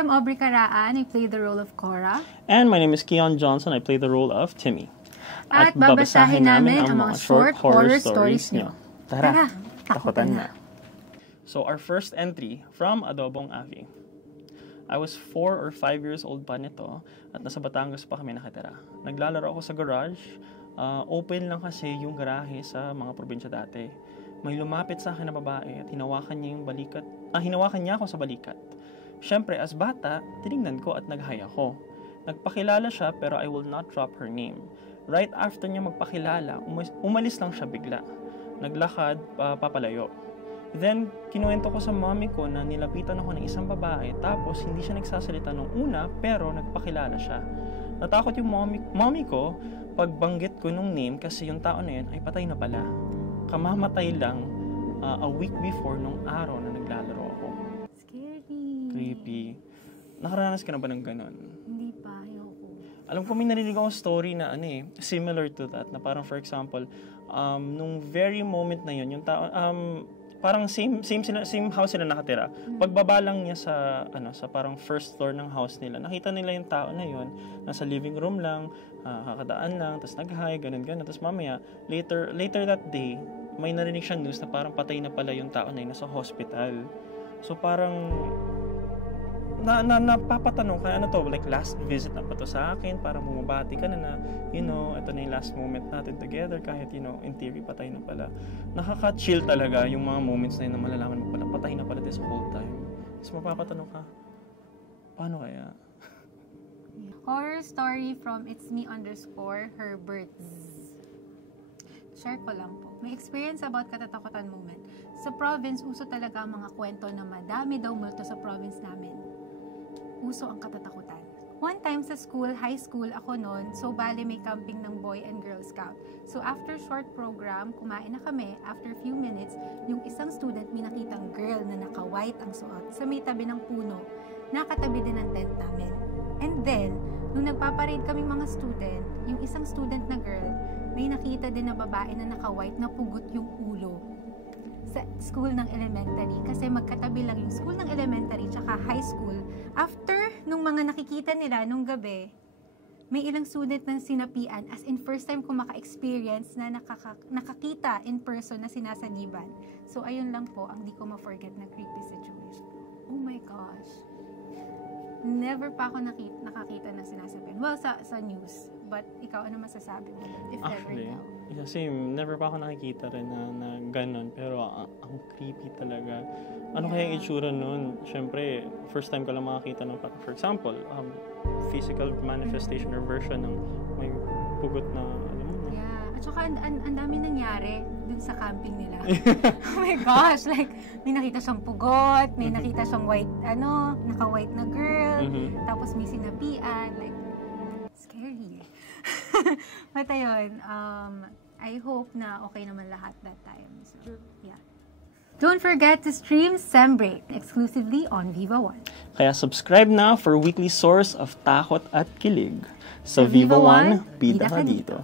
am Aubrey Caraan. I play the role of Cora. And my name is Keon Johnson. I play the role of Timmy. At babasahin namin ang mga short horror stories nyo. Tara, takutan na. So our first entry from Adobong Avi. I was 4 or 5 years old pa nito at nasa Batangas pa kami nakatira. Naglalaro ako sa garage. Open lang kasi yung garahe sa mga probinsya dati. May lumapit sa akin na babae at hinawakan niya ako sa balikat. Siyempre, as bata, tinignan ko at nag-hi ako. Nagpakilala siya pero I will not drop her name. Right after niya magpakilala, umalis lang siya bigla. Naglakad papalayo. Then, kinuwento ko sa mommy ko na nilapitan ako ng isang babae tapos hindi siya nagsasalita nung una pero nagpakilala siya. Natakot yung mommy ko pagbanggit ko nung name kasi yung tao na yun ay patay na pala. Kamamatay lang a week before nung araw na naglalaro ako. Scary. Creepy. Nakaranas ka na ba ng ganon? Hindi pa, ayoko. Alam ko may narinig akong story na similar to that. Na parang for example, nung very moment na yun, yung tao, parang same house sila nakatira. Pagbaba lang niya sa parang first floor ng house nila, nakita nila yung tao na yun, nasa living room lang, kakadaan lang, tapos nag-hi, ganun. Tapos mamaya, later that day, may narinig siyang news na parang patay na pala yung tao na yun nasa hospital. So parang napapatanong ka, like last visit na pa to sa akin, parang bumabati ka na, ito na yung last moment natin together, kahit, in theory, patay na pala. Nakaka-chill talaga yung mga moments na yun na malalaman mo pala, patay na pala this whole time. Tapos mapapatanong ka, paano kaya? Horror story from itsme_Herberts. Share ko lang po. May experience about katatakutan moment. Sa province, uso talaga ang mga kwento na madami daw multo sa province namin. Uso ang katatakutan. One time sa school, high school ako noon, so bale may camping ng Boy and Girl Scout. So after short program, kumain na kami. After few minutes, yung isang student may nakitang girl na naka-white ang suot sa may tabi ng puno, nakatabi din ng tent namin. And then, nung nagpaparade kaming mga student, yung isang student na girl, may nakita din na babae na naka-white na pugot yung ulo sa school ng elementary. Kasi magkatabi lang yung school ng elementary tsaka high school. After nung mga nakikita nila nung gabi, may ilang student na sinapian. As in, first time ko maka-experience na nakakita in person na sinasaniban. So, ayun lang po ang di ko ma-forget na creepy situation. Oh my gosh. Never pa ako nakakita ng sinasabihan. Well, sa news. But ikaw, ano masasabi mo? If Actually, ever daw? same. Never pa ako nakikita rin na ganon. Pero ang creepy talaga. Ano kaya yung itsura nun? Siyempre, first time ko lang makakita ng, for example, physical manifestation or version ng may pugot na, Yeah. At saka, ang dami nangyari dun sa camping nila. Oh my gosh! Like, may nakita siyang pugot, may nakita siyang white, naka-white na girl, tapos may sinapian, like, scary. But ayun, I hope na okay naman lahat that time. So, yeah. Don't forget to stream Sembreak exclusively on Viva One. Kaya subscribe na for weekly source of takot at kilig. Sa Viva One, bida ka dito.